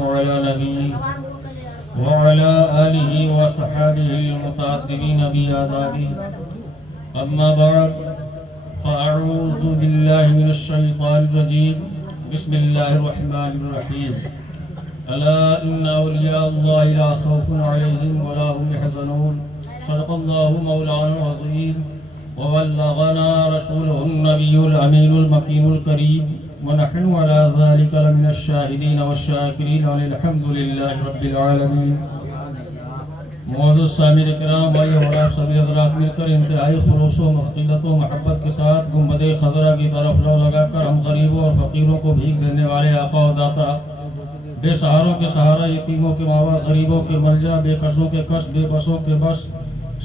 وعلى نبيه وعلى آله وصحابه المتعددين بآدابه. أما بعد فأعوذ بالله من الشيطان الرجيم. بسم الله الرحمن الرحيم. ألا إن أولياء الله لا خوف عليهم ولا هم يحزنون. صدق الله مولانا العظيم وبلغنا رسوله النبي الأمين المكين الكريم ونحن على ذلك لمن الشاهدين والشاكرين والحمد لله رب العالمين. معزز سامعین کرام، بھائی اور آپ سبھی حضرات مل کر انتہائی خلوص و عقیدت و محبت کے ساتھ گنبد خضرا کی طرف رو لگا کر ہم غریبوں اور فقیروں کو بھیک دینے والے آقا و داتا، بے سہاروں کے سہارا، یتیموں کے ماوا، غریبوں کے ملجا، بے قصوں کے قص، بے بسوں کے بس،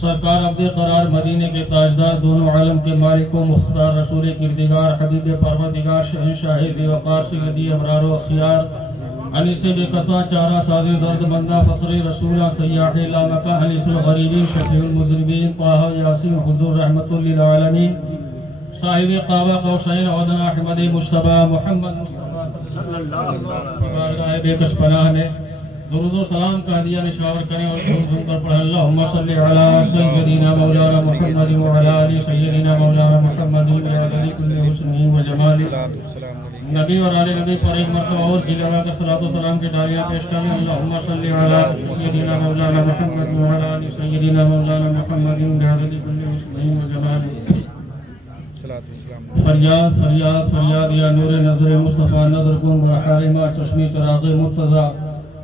سرکار عبد قرار مدینے کے تاجدار، دونوں عالم کے مالک و مختار، رسول کردگار، حبیب پروردگار، شہنشاہ ذی وقار، سیدی ابرار و اخیار، انیس بے قصا، چارہ سازی درد مندہ، فخری رسولہ، سیاح لامکہ، انیس الغریبین، شفیع المذنبین، طٰہٰ یاسین حضور رحمت للعالمین، صاحب قابہ قوسین ادنیٰ، احمد مجتبی محمد بارگاہ بے کش پناہ میں درود و سلام کا ہدیہ نشاور کریں اور سن کر پڑھیں. اللہم صلی علی سیدنا مولانا محمد وعلی آل سیدنا مولانا محمد بعدد کل حسن و جمال. نبی اور آل نبی پر ایک مرتبہ اور جی لگا کر صلاۃ و سلام کی ڈالیاں پیش کریں. اللہم صلی علی سیدنا مولانا محمد وعلی آل سیدنا مولانا محمد بعدد کل حسن و جمال. فریاد فریاد فریاد یا نور نظر مصطفیٰ، نظر کن بحارمہ چشمی چراغ مرتضی،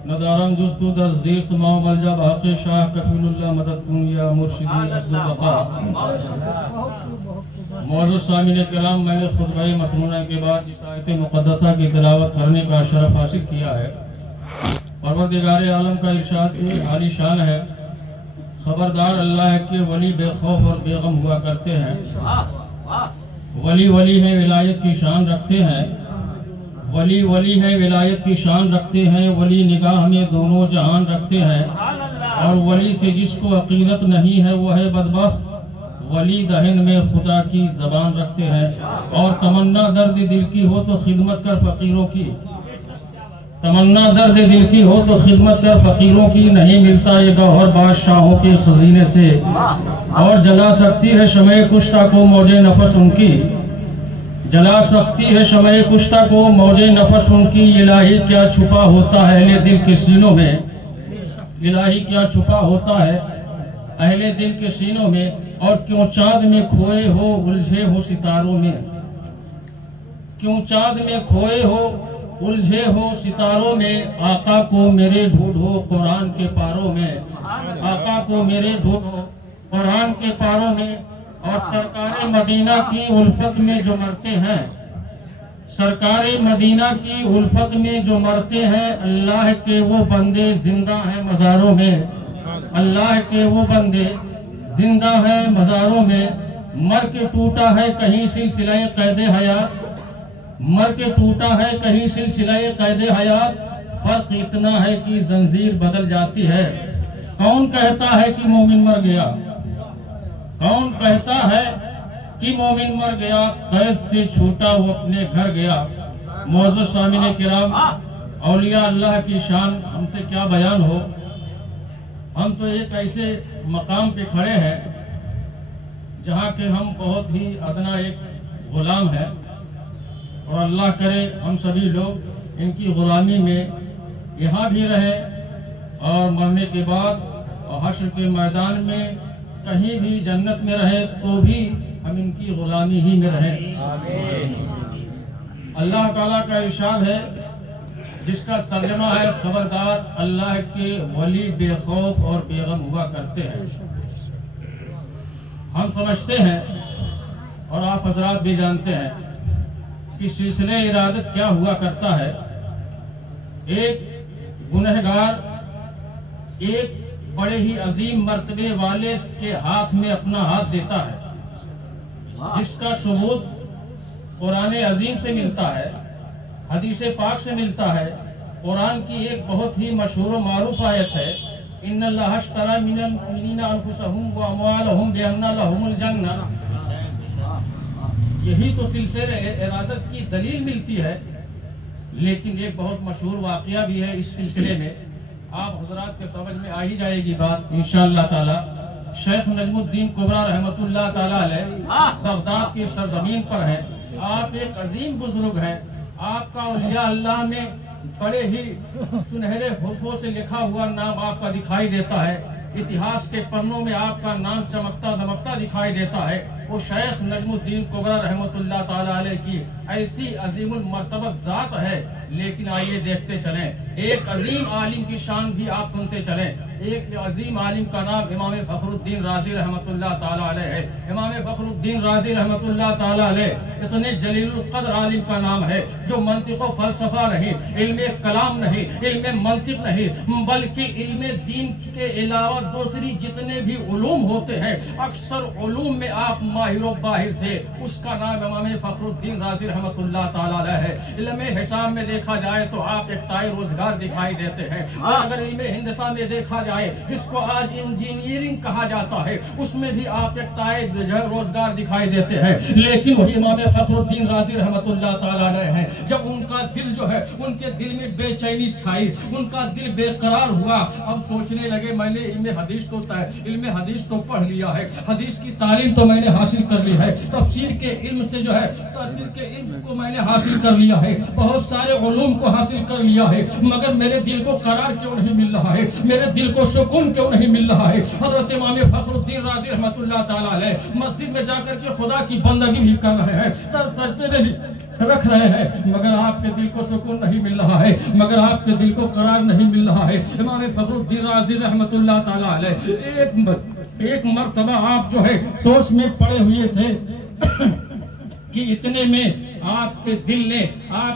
ندارم جز تو در زیست ماں ملجا بحق شاہ، کفیل اللہ مدد کن یا مرشدی اصل بقا. معزز سامعین کرام، میں نے خطبہ مسنونہ کے بعد اس آیت مقدسہ کی تلاوت کرنے کا شرف حاصل کیا ہے. پروردگار عالم کا ارشاد عالی شان ہے، خبردار اللہ کے ولی بے خوف اور بے غم ہوا کرتے ہیں. ولی ولی ہے، ولایت کی شان رکھتے ہیں. ولی ولی ہے، ولایت کی شان رکھتے ہیں. ولی نگاہ میں دونوں جہان رکھتے ہیں. اور ولی سے جس کو عقیدت نہیں ہے وہ ہے بدبخت. ولی دہن میں خدا کی زبان رکھتے ہیں. اور تمنا درد دل کی ہو تو خدمت کر فقیروں کی. تمنا درد دل کی ہو تو خدمت کر فقیروں کی. نہیں ملتا یہ گوہر بادشاہوں کے خزینے سے. اور جلا سکتی ہے شمع کشتہ کو موج نفس ان کی. جلا سکتی ہے شمع کشتہ کو موج نفس ان کی. الہی کیا چھپا ہوتا ہے اہل دل کے سینوں میں. الہی کیا چھپا ہوتا ہے اہل دل کے سینوں میں. اور کیوں چاند میں کھوئے ہو الجھے ہو ستاروں میں. کیوں چاند میں کھوئے ہو الجھے ہو ستاروں میں. آقا کو میرے ڈھونڈو قرآن کے پاروں میں. آقا کو میرے ڈھونڈو قرآن کے پاروں میں. اور سرکار مدینہ کی الفت میں جو مرتے ہیں، سرکار مدینہ کی الفت میں جو مرتے ہیں، اللہ کے وہ بندے زندہ ہیں مزاروں میں. اللہ کے وہ بندے زندہ ہیں مزاروں میں. مر کے ٹوٹا ہے کہیں سلسلہ قید حیات. مر کے ٹوٹا ہے کہیں سلسلہ قید حیات. فرق اتنا ہے کہ زنجیر بدل جاتی ہے. کون کہتا ہے کہ مومن مر گیا؟ کون کہتا ہے کہ مومن مر گیا؟ قید سے چھوٹا وہ اپنے گھر گیا. معزز سامعین کرام، اولیاء اللہ کی شان ہم سے کیا بیان ہو. ہم تو ایک ایسے مقام پہ کھڑے ہیں جہاں کہ ہم بہت ہی ادنا ایک غلام ہیں. اور اللہ کرے ہم سبھی لوگ ان کی غلامی میں یہاں بھی رہے اور مرنے کے بعد اور حشر کے میدان میں کہیں بھی جنت میں رہے تو بھی ہم ان کی غلامی ہی میں رہیں. اللہ تعالیٰ کا ارشاد ہے جس کا ترجمہ ہے خبردار اللہ کے ولی بے خوف اور بے غم ہوا کرتے ہیں. ہم سمجھتے ہیں اور آپ حضرات بھی جانتے ہیں کہ سلسلہ ارادت کیا ہوا کرتا ہے. ایک گنہگار ایک بڑے ہی عظیم مرتبے والے کے ہاتھ میں اپنا ہاتھ دیتا ہے، جس کا ثبوت قرآن عظیم سے ملتا ہے، حدیث پاک سے ملتا ہے. قرآن کی ایک بہت ہی مشہور و معروف آیت ہے، ان اللہ اشتری من المؤمنین انفسهم واموالهم بان لهم الجنہ. یہی تو سلسلہ ارادت کی دلیل ملتی ہے لیکن ایک بہت مشہور واقعہ بھی ہے اس سلسلے میں، آپ حضرات کے سمجھ میں آ ہی جائے گی بات انشاءاللہ تعالی۔ شیخ نجم الدین کبریٰ رحمت اللہ تعالی علیہ بغداد کی سرزمین پر ہے۔ آپ ایک عظیم بزرگ ہیں، آپ کا اولیاء اللہ میں بڑے ہی سنہرے حروفوں سے لکھا ہوا نام آپ کا دکھائی دیتا ہے، اتہاس کے پنوں میں آپ کا نام چمکتا دمکتا دکھائی دیتا ہے۔ وہ شیخ نجم الدین کبریٰ رحمت اللہ تعالی علیہ کی ایسی عظیم المرتبہ ذات ہے۔ لیکن آئیے دیکھتے چلیں، ایک عظیم عالم کی شان بھی آپ سنتے چلیں۔ ایک عظیم عالم کا نام امام فخر الدین رازی رحمت اللہ تعالی علیہ ہے۔ امام فخر الدین رازی رحمت اللہ تعالی علیہ اتنے جلیل القدر عالم کا نام ہے جو منطق و فلسفہ نہیں، علم کلام نہیں، علم منطق نہیں، بلکہ علم دین کے علاوہ دوسری جتنے بھی علوم ہوتے ہیں اکثر علوم میں آپ ماہر و باہر تھے۔ اس کا نام امام فخر الدین رازی رحمت اللہ تعالی علیہ ہے۔ علم حساب میں دیکھا جائے تو آپ ایک تائے روزگار دکھائی دیتے ہیں، اگر علم ہندسہ میں دیکھا جائے جس کو آج انجینئرنگ کہا جاتا ہے اس میں بھی آپ ایک تائے روزگار دکھائی دیتے ہیں۔ لیکن وہی امام فخر الدین رازی رحمت اللہ تعالی علیہ ہیں، جب ان کا دل جو ہے ان کے دل میں بے چینی چھائی، ان کا دل بے قرار ہوا، اب سوچنے لگے میں نے علم حدیث تو پڑھ لیا ہے، حدیث کی تعلیم تو میں نے حاصل کر لی ہے، تفسیر کے علم سے جو ہے تفسیر کے علم کو میں نے حاصل کر لیا ہے، بہت سارے علوم کو حاصل کر لیا ہے، مگر میرے دل کو قرار کیوں نہیں مل رہا ہے، میرے دل کو سکون کیوں نہیں مل رہا ہے۔ حضرت امام فخر الدین رازی رحمت اللہ تعالی علیہ مسجد میں جا کر کے خدا کی بندگی بھی کر رہے ہیں، سر سجدے میں بھی رکھ رہے ہیں، مگر آپ کے دل کو سکون نہیں مل رہا ہے، مگر آپ کے دل کو قرار نہیں مل رہا ہے۔ امام فخر الدین رازی رحمت اللہ تعالی علیہ ایک مرتبہ آپ جو ہے سوچ میں پڑے ہوئے تھے کہ اتنے میں آپ کے دل نے آپ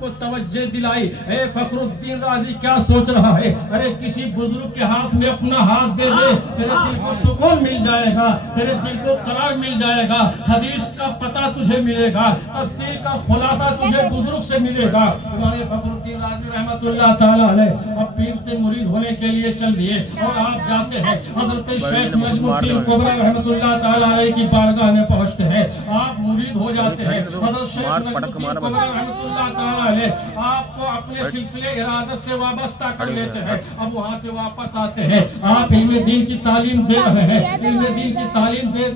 کو توجہ دلائی، اے فخر الدین رازی کیا سوچ رہا ہے؟ ارے کسی بزرگ کے ہاتھ میں اپنا ہاتھ دے دے، تیرے دل کو سکون مل جائے گا، تیرے دل کو قرار مل جائے گا، حدیث کا پتہ تجھے ملے گا، تفسیر کا خلاصہ تجھے بزرگ سے ملے گا۔ امام فخر الدین رازی رحمت اللہ تعالی علیہ اب پیر سے مرید ہونے کے لیے چل دیے اور آپ جاتے ہیں حضرت شیخ نجم الدین کبریٰ رحمت اللہ تعالی علیہ کی بارگاہ میں پہنچتے ہیں، آپ مرید ہو جاتے ہیں۔ حضرت شیخ نجم الدین کبریٰ رحمت اللہ تعالی علیہ آپ کو اپنے سلسلے ارادت سے وابستہ کر لیتے ہیں، اب وہاں سے واپس آتے ہیں، آپ علم دین کی تعلیم دے رہے ہیں، علم دین کی تعلیم دیتے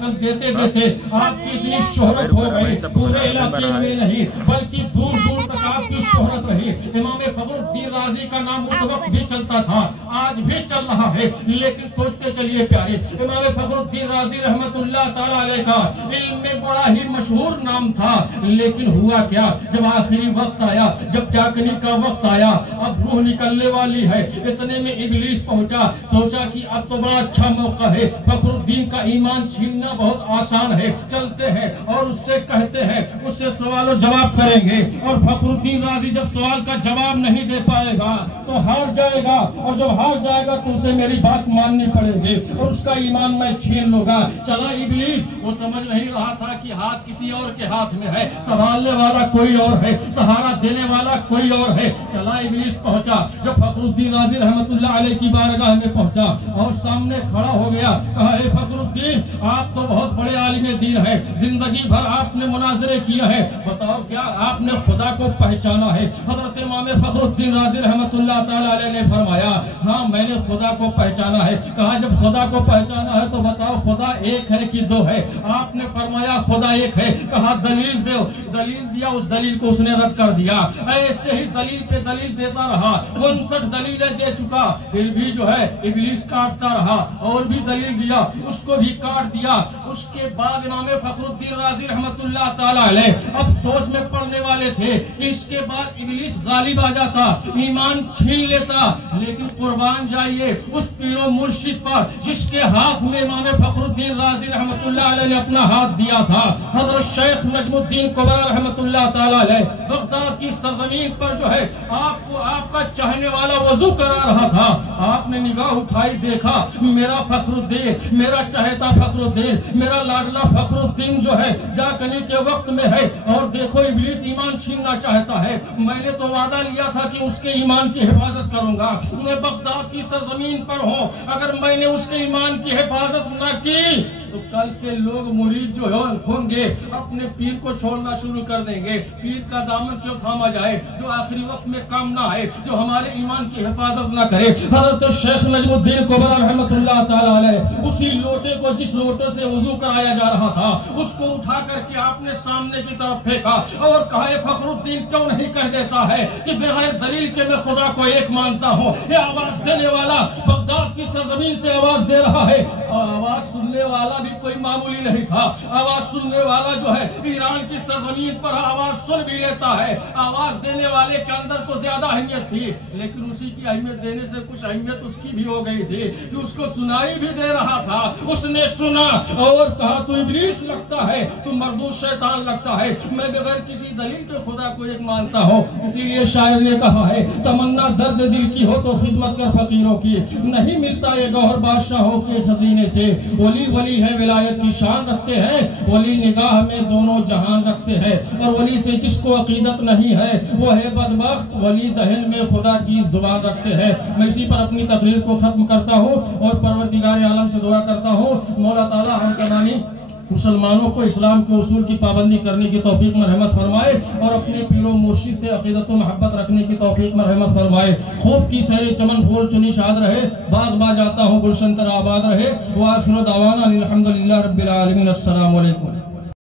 آپ کی اتنی شہرت ہو گئی، پورے علاقے میں نہیں بلکہ دور دور تک آپ کی شہرت رہی۔ امام فخر الدین رازی کا نام اس وقت بھی چلتا تھا، آج بھی چل رہا ہے، لیکن سوچتے چلیے پیارے، امام فخر الدین رازی رحمت اللہ تعالی علیہ کا علم میں بڑا ہی مشہور نام تھا، لیکن ہوا کیا جب آخری وقت آیا، جب جاگنے کا وقت آیا، اب روح نکلنے والی ہے، اتنے میں ابلیس پہنچا، سوچا کہ اب تو بڑا اچھا موقع ہے، فخر الدین کا ایمان چھیننا بہت آسان ہے، چلتے ہیں اور اس سے کہتے ہیں، اس سے سوال و جواب کریں گے، اور فخر الدین رازی جب سوال کا جواب نہیں دے پائے گا تو ہار جائے گا، اور جب ہار جائے گا تو اسے میری بات ماننی پڑے گی اور اس کا ایمان میں چھین لوں گا۔ چلا ابلیس، وہ سمجھ نہیں رہا تھا کہ ہاتھ کسی اور کے ہاتھ میں ہے، سنبھالنے والا کوئی اور ہے، سہارا دینے والا کوئی اور ہے۔ چلا ابلیس پہنچا، جب فخر الدین رازی رحمت اللہ علیہ کی بارگاہ میں پہنچا اور سامنے کھڑا ہو گیا، کہا اے فخر الدین، آپ تو بہت بڑے عالم دین ہیں، زندگی بھر آپ نے مناظرے کیا ہے، بتاؤ کیا آپ نے خدا کو پہچانا ہے؟ حضرت امام فخر الدین رازی رحمت اللہ تعالی علیہ نے فرمایا ہاں میں نے خدا کو پہچانا ہے۔ کہا جب خدا کو پہچانا ہے تو بتاؤ خدا ایک ہے کہ دو ہے؟ آپ نے فرمایا خدا ایک ہے۔ کہا دلیل دو، دلیل دیا، اس دلیل کو اس نے رد کر دیا، ایسے ہی دلیل پہ دلیل دیتا رہا، 59 دلیلیں دے چکا، پھر بھی جو ہے ابلیس کاٹتا رہا، اور بھی دلیل دیا، اس کو بھی کاٹ دیا۔ اس کے بعد امام فخر الدین رازی رحمت اللہ تعالی علیہ اب سوچ میں پڑنے والے تھے کہ اس کے بعد ابلیس غالب آ جاتا، ایمان چھین لیتا، لیکن قربان جائیے اس پیر و مرشد پر جس کے ہاتھ میں امام فخر الدین رازی رحمت اللہ علیہ نے اپنا ہاتھ دیا تھا، حضرت شیخ نجم الدین کبریٰ رحمت اللہ تعالی علیہ بغداد کی سرزمین پر جو ہے آپ کو آپ کا چاہنے والا وضو کرا رہا تھا۔ آپ نے نگاہ اٹھائی، دیکھا میرا فخر الدین، میرا چہتا فخر الدین، میرا لاڈلا فخر الدین جو ہے جاگنے کے وقت میں ہے، اور دیکھو ابلیس ایمان چھیننا چاہتا ہے، میں نے تو وعدہ لیا تھا کہ اس کے ایمان کی حفاظت کروں گا، میں بغداد کی سرزمین پر ہوں، اگر میں نے اس کے ایمان کی حفاظت نہ کی تو کل سے لوگ مرید جو ہوں گے اپنے پیر کو چھوڑنا شروع کر دیں گے. پیر کا دامن کیوں تھاما جائے جو آخری وقت میں کام نہ آئے, جو ہمارے ایمان کی حفاظت نہ کرے. حضرت شیخ نجم الدین کبریٰ رحمت اللہ تعالی علیہ اسی لوٹے کو جس لوٹے سے وضو کرایا جا رہا تھا اس کو اٹھا کر کے آپ نے سامنے کی طرف پھینکا اور کہا فخر الدین کیوں نہیں کہہ دیتا ہے کہ بغیر دلیل کے میں خدا کو ایک مانتا ہوں. یہ آواز دینے والا بغداد کی سرزمین سے آواز دے رہا ہے, اور آواز سننے والا بھی کوئی معمولی نہیں تھا. آواز سننے والا جو ہے ایران کی سرزمین پر آواز سن بھی لیتا ہے. آواز دینے والے کے اندر تو زیادہ اہمیت تھی, لیکن اسی کی اہمیت دینے سے کچھ اہمیت اس کی بھی ہو گئی تھی کہ اس کو سنائی بھی دے رہا تھا. اس نے سنا اور کہا تو ابلیس لگتا ہے, تو مردود شیطان لگتا ہے, میں بغیر کسی دلیل کے خدا کو ایک مانتا ہوں. اسی لیے شاعر نے کہا ہے تمنا درد دل کی ہو تو خدمت کر فقیروں کی, نہیں ملتا یہ گوہر بادشاہوں کے خزینے سے. ولی ولی ہے ولایت کی شان رکھتے ہیں, ولی نگاہ میں دونوں جہان رکھتے ہیں, اور ولی سے جس کو عقیدت نہیں ہے وہ ہے بدبخت, ولی دہن میں خدا کی زبان رکھتے ہیں. میں اسی پر اپنی تقریر کو ختم کرتا ہوں اور پروردگار عالم سے دعا کرتا ہوں مولا تعالیٰ ہم تمام مسلمانوں کو اسلام کے اصول کی پابندی کرنے کی توفیق میں رحمت فرمائے, اور اپنے پیر و مرشد سے عقیدت و محبت رکھنے کی توفیق میں رحمت فرمائے. خوب کی سیر چمن پھول چنی شاد رہے, باغ با جاتا ہوں گلشن تر آباد رہے. وآخر دعوانا الحمدللہ رب العالمین. السلام علیکم.